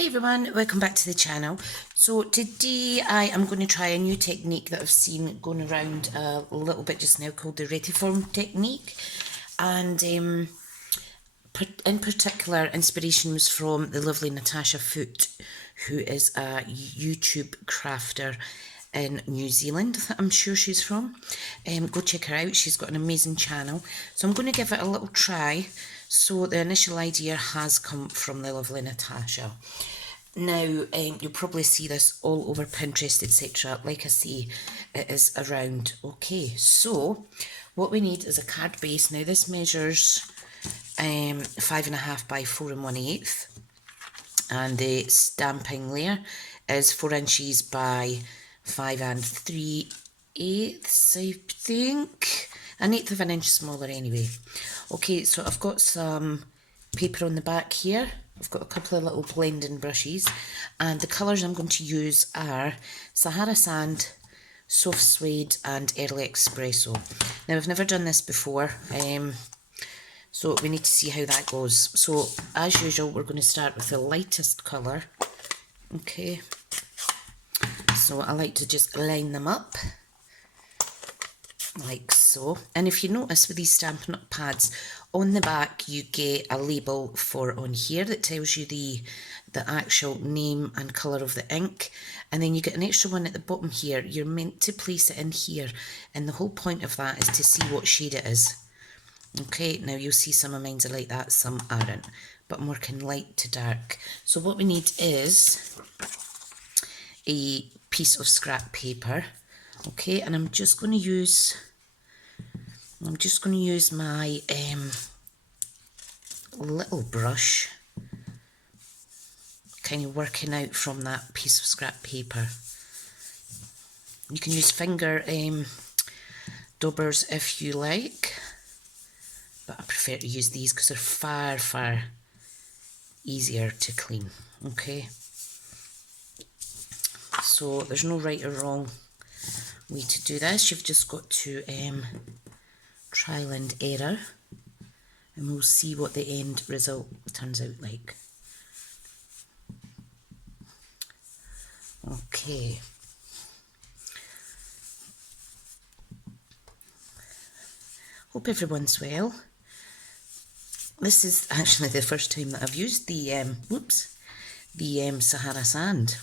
Hi everyone, welcome back to the channel. So today I am going to try a new technique that I've seen going around a little bit just now called the Retiform technique, and in particular inspiration was from the lovely Natasha Foote, who is a YouTube crafter in New Zealand that I'm sure she's from. Go check her out, she's got an amazing channel. So I'm going to give it a little try. So the initial idea has come from the lovely Natasha. Now, you'll probably see this all over Pinterest, etc. Like I say, it is around. Okay, so what we need is a card base. Now this measures 5.5 by 4 1/8, and the stamping layer is 4 inches by 5 3/8, I think. 1/8 of an inch smaller anyway. Okay, so I've got some paper on the back here. I've got a couple of little blending brushes, and the colours I'm going to use are Sahara Sand, Soft Suede and Early Espresso. Now I've never done this before, so we need to see how that goes. So as usual, we're going to start with the lightest colour. Okay, so I like to just line them up like so. And if you notice with these Stampin' Up pads, on the back you get a label for on here that tells you the actual name and colour of the ink, and then you get an extra one at the bottom here. You're meant to place it in here, and the whole point of that is to see what shade it is. Okay, now you'll see some of mine are like that, some aren't, but I'm working light to dark. So what we need is a piece of scrap paper. Okay, and I'm just going to use my little brush, kind of working out from that piece of scrap paper. You can use finger daubers if you like, but I prefer to use these because they're far easier to clean. Okay, so there's no right or wrong way to do this. You've just got to trial and error, and we'll see what the end result turns out like. Okay, hope everyone's well. This is actually the first time that I've used the Sahara Sand.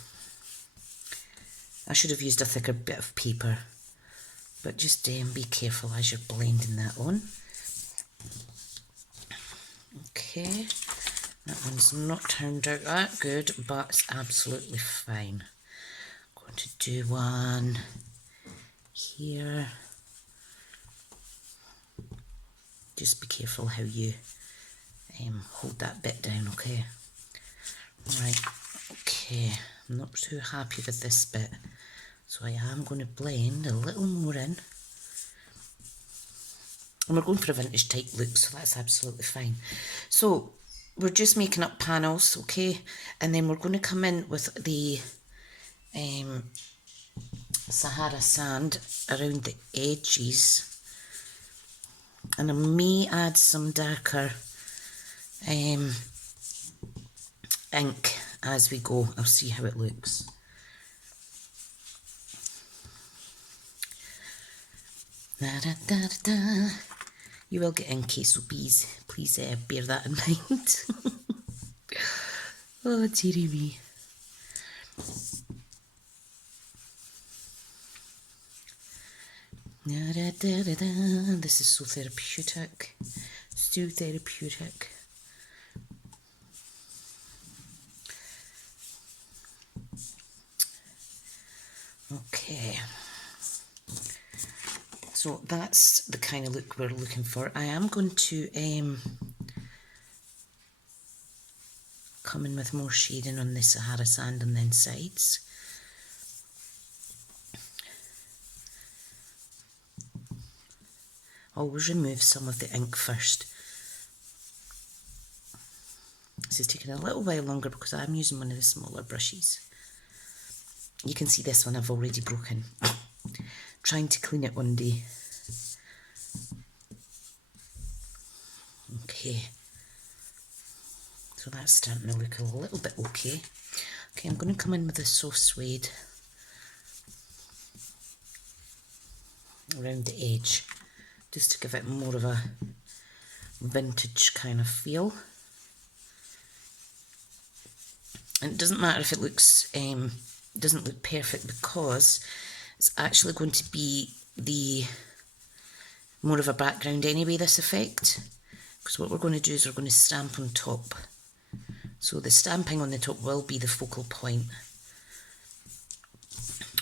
I should have used a thicker bit of paper, but just be careful as you're blending that on. Okay, that one's not turned out that good, but it's absolutely fine. I'm going to do one here. Just be careful how you hold that bit down, okay? Right, okay, I'm not too happy with this bit, so I am going to blend a little more in. And we're going for a vintage type look, so that's absolutely fine. So we're just making up panels, okay? And then we're going to come in with the Sahara Sand around the edges. And I may add some darker ink as we go. I'll see how it looks. Da, da, da, da, da. You will get inky, so please bear that in mind. Oh, dearie me. Da, da, da, da, da. This is so therapeutic. So therapeutic. Okay. So that's the kind of look we're looking for. I am going to come in with more shading on the Sahara Sand on the insides. Always remove some of the ink first. This is taking a little while longer because I'm using one of the smaller brushes. You can see this one I've already broken. Trying to clean it one day. Okay. So So that's starting to look a little bit okay. Okay, I'm going to come in with the soft suede around the edge, just to give it more of a vintage kind of feel. And it doesn't matter if it looks doesn't look perfect, because it's actually going to be the more of a background anyway, this effect, because what we're going to do is we're going to stamp on top. So the stamping on the top will be the focal point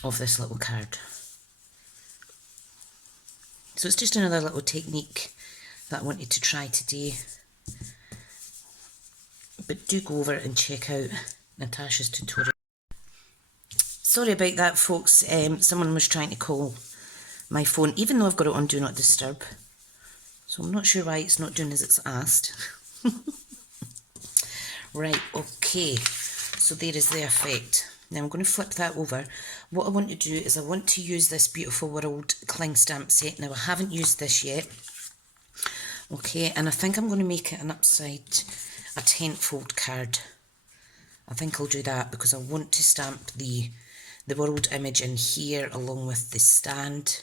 of this little card. So it's just another little technique that I wanted to try today. But do go over and check out Natasha's tutorial. Sorry about that, folks. Someone was trying to call my phone, even though I've got it on Do Not Disturb. So I'm not sure why it's not doing as it's asked. Right, okay. So there is the effect. Now I'm going to flip that over. What I want to do is I want to use this Beautiful World cling stamp set. Now I haven't used this yet. Okay, and I think I'm going to make it a 10-fold card. I think I'll do that because I want to stamp the world image in here along with the stand,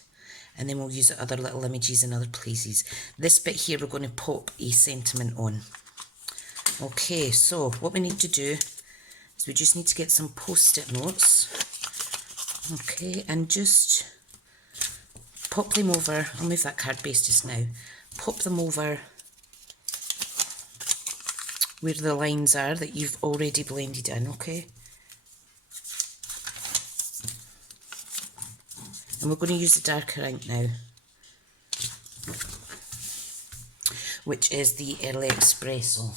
and then we'll use other little images in other places. This bit here we're going to pop a sentiment on. Okay, so what we need to do is we just need to get some post-it notes. Okay, and just pop them over. I'll move that card base just now. Pop them over where the lines are that you've already blended in, okay? And we're going to use the darker ink now, which is the Early Espresso.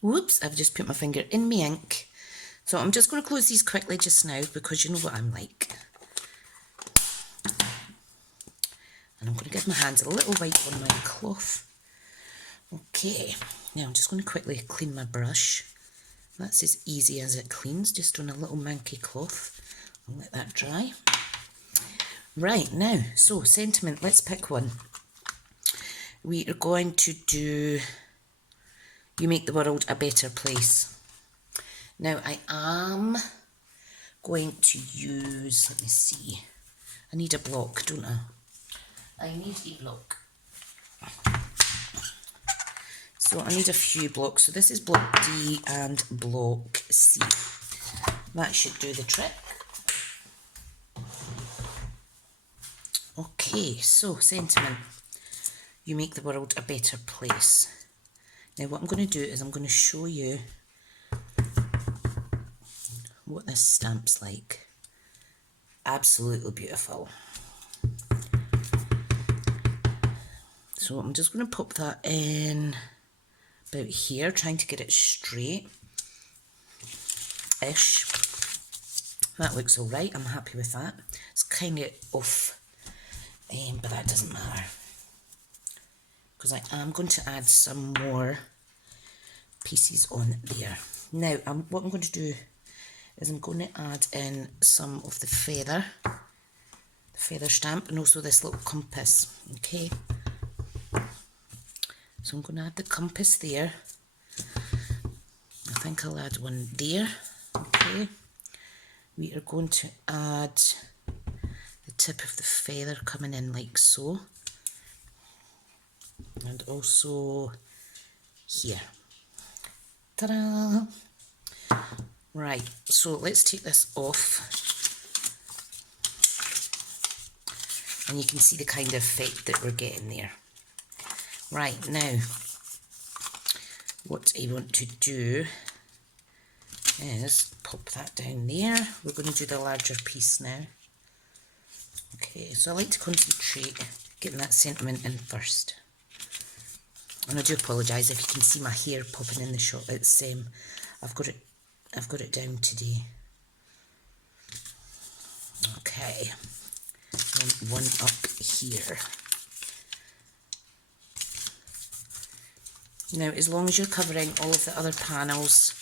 Whoops, I've just put my finger in my ink. So I'm just going to close these quickly just now because you know what I'm like. And I'm going to give my hands a little wipe on my cloth. Okay, now I'm just going to quickly clean my brush. That's as easy as it cleans, just on a little manky cloth. I'll let that dry. Right, now, so sentiment, let's pick one. We are going to do You Make the World a Better Place. Now I am going to use, let me see, I need a block, don't I? I need a block. So I need a few blocks. So this is block D and block C. That should do the trick. Okay, so sentiment. You make the world a better place. Now what I'm going to do is I'm going to show you what this stamp's like. Absolutely beautiful. So I'm just going to pop that in about here, trying to get it straight-ish. That looks alright, I'm happy with that. It's kind of off, but that doesn't matter, because I am going to add some more pieces on there. Now, what I'm going to do is I'm going to add in some of the feather stamp, and also this little compass, okay? So I'm going to add the compass there. I think I'll add one there, okay? We are going to add the tip of the feather coming in like so. And also here. Ta-da! Right, so let's take this off. And you can see the kind of effect that we're getting there. Right, now, what I want to do is pop that down there. We're going to do the larger piece now. Okay, so I like to concentrate getting that sentiment in first. And I do apologise if you can see my hair popping in the shot. It's I've got it down today. Okay, and one up here. Now, as long as you're covering all of the other panels,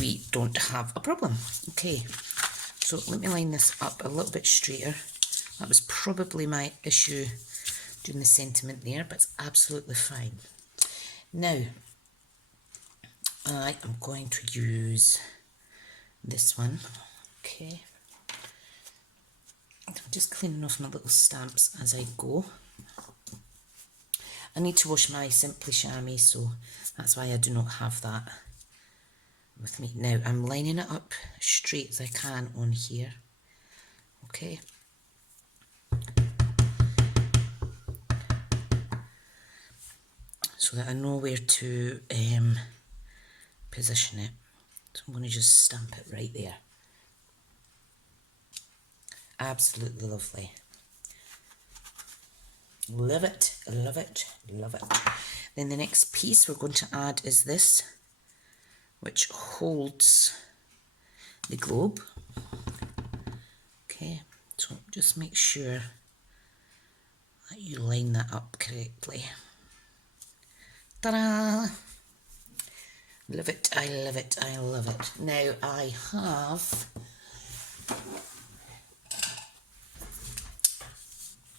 we don't have a problem. Okay, so let me line this up a little bit straighter. That was probably my issue doing the sentiment there, but it's absolutely fine. Now, I am going to use this one. Okay. I'm just cleaning off my little stamps as I go. I need to wash my Simply Chamois, so that's why I do not have that with me. Now I'm lining it up straight as I can on here. Okay. So that I know where to position it. So I'm going to just stamp it right there. Absolutely lovely. Love it, love it, love it. Then the next piece we're going to add is this, which holds the globe. Okay, so just make sure that you line that up correctly. Ta-da! Love it, I love it, I love it. Now I have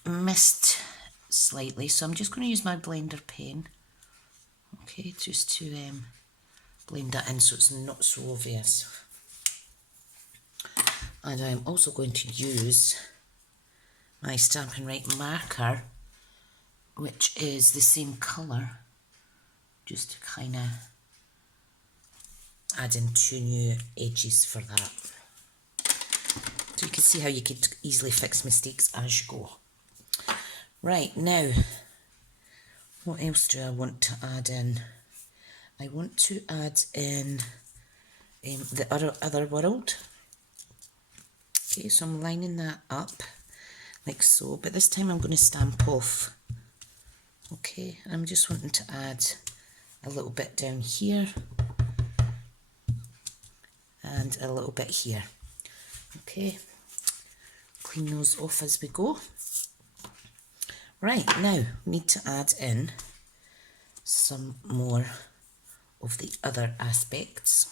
missed slightly, so I'm just going to use my blender pen, okay, just to blend that in so it's not so obvious. And I'm also going to use my Stampin' Right marker, which is the same colour, just to kind of add in 2 new edges for that. So you can see how you could easily fix mistakes as you go. Right, now, what else do I want to add in? I want to add in the other world. Okay, so I'm lining that up like so, but this time I'm going to stamp off. Okay, and I'm just wanting to add a little bit down here and a little bit here. Okay, clean those off as we go. Right, now we need to add in some more of the other aspects,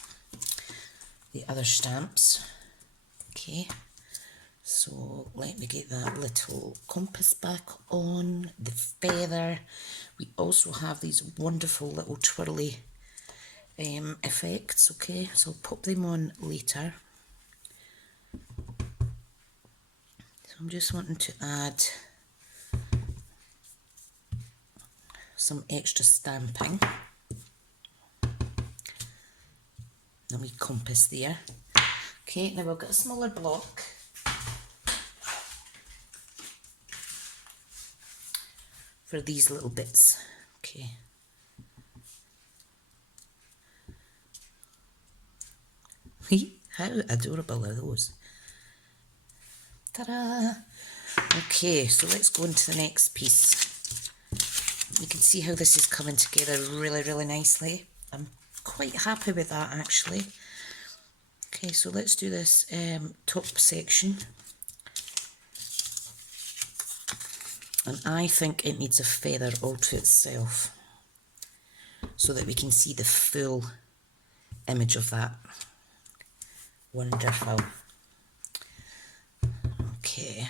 the other stamps. Okay, so let me get that little compass back on, the feather. We also have these wonderful little twirly effects, okay, so I'll pop them on later. So I'm just wanting to add some extra stamping. A wee compass there. Okay, now we've got a smaller block. For these little bits. Okay. How adorable are those? Ta-da! Okay, so let's go into the next piece. You can see how this is coming together really, really nicely. I'm quite happy with that actually. Okay, so let's do this top section. And I think it needs a feather all to itself so that we can see the full image of that. Wonderful. Okay,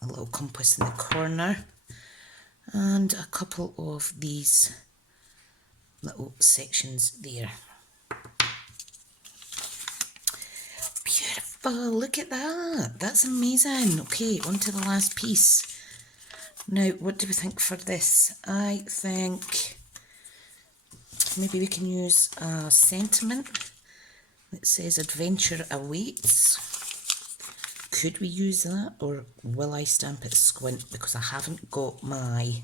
a little compass in the corner and a couple of these little sections there. Beautiful, look at that, that's amazing. Okay, on to the last piece. Now, what do we think for this? I think maybe we can use a sentiment that says adventure awaits. Could we use that, or will I stamp it squint because I haven't got my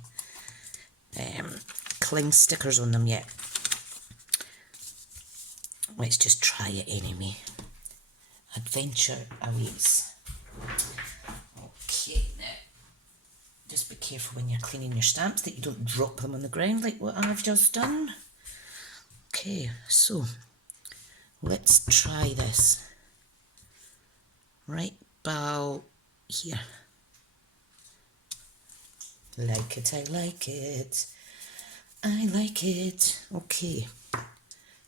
cling stickers on them yet. Let's just try it anyway. Adventure awaits. Okay, now just be careful when you're cleaning your stamps that you don't drop them on the ground like what I've just done. Okay, so let's try this. Right about here. Like it, I like it. I like it. Okay.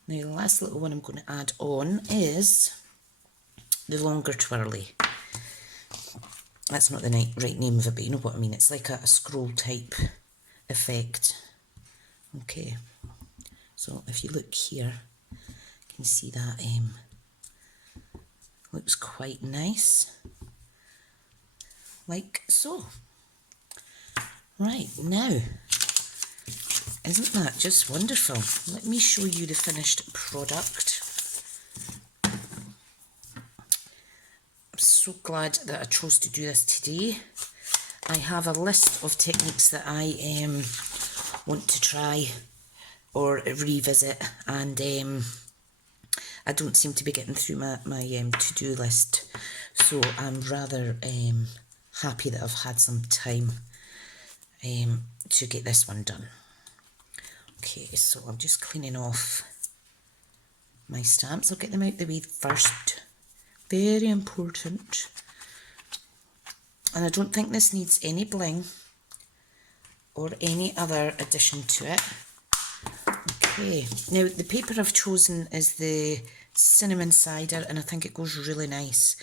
Now the last little one I'm going to add on is the longer twirly. That's not the right name of it, but you know what I mean. It's like a scroll type effect. Okay. So if you look here, can see that looks quite nice, like so. Right, now, isn't that just wonderful? Let me show you the finished product. I'm so glad that I chose to do this today. I have a list of techniques that I want to try or revisit, and I don't seem to be getting through my to-do list, so I'm rather happy that I've had some time to get this one done. Okay, so I'm just cleaning off my stamps. I'll get them out the way first. Very important. And I don't think this needs any bling or any other addition to it. Okay, now the paper I've chosen is the cinnamon cider, and I think it goes really nice.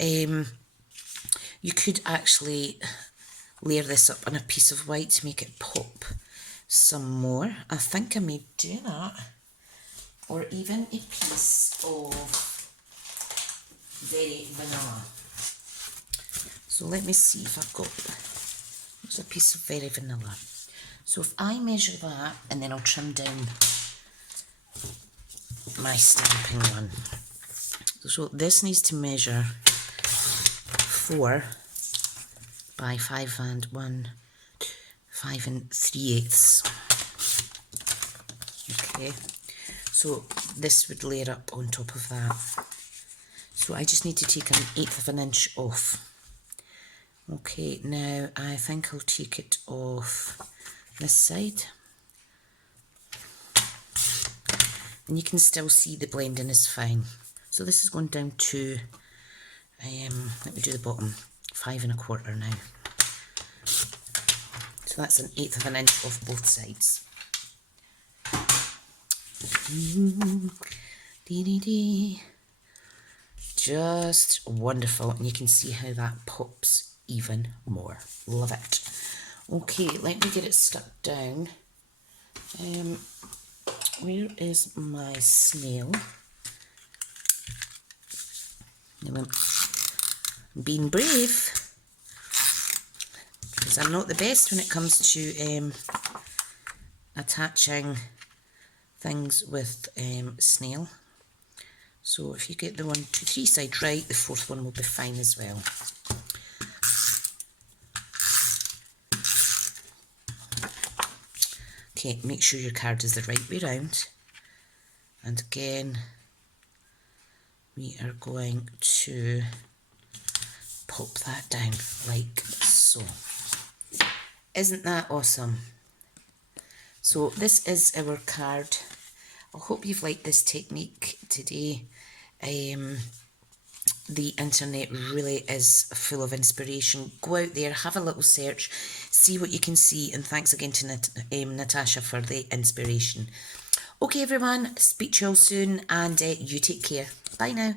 You could actually layer this up on a piece of white to make it pop some more. I think I may do that. Or even a piece of very vanilla. So let me see if I've got, there's a piece of very vanilla. So if I measure that, and then I'll trim down my stamping one. So this needs to measure 4 by 5 and 5 3/8. Okay, so this would layer up on top of that. So I just need to take 1/8 of an inch off. Okay, now I think I'll take it off this side. And you can still see the blending is fine. So this is going down to, let me do the bottom, 5 1/4 now. So that's 1/8 of an inch off both sides. Just wonderful, and you can see how that pops even more. Love it. Okay, let me get it stuck down. Where is my snail? I'm being brave, because I'm not the best when it comes to attaching things with snail. So if you get the 1, 2, 3 side right, the 4th one will be fine as well. Okay, make sure your card is the right way round. And again, we are going to pop that down like so. Isn't that awesome? So this is our card. I hope you've liked this technique today. The internet really is full of inspiration. Go out there, have a little search, see what you can see, and thanks again to Natasha for the inspiration. Okay everyone, speak to you all soon, and you take care. Bye now.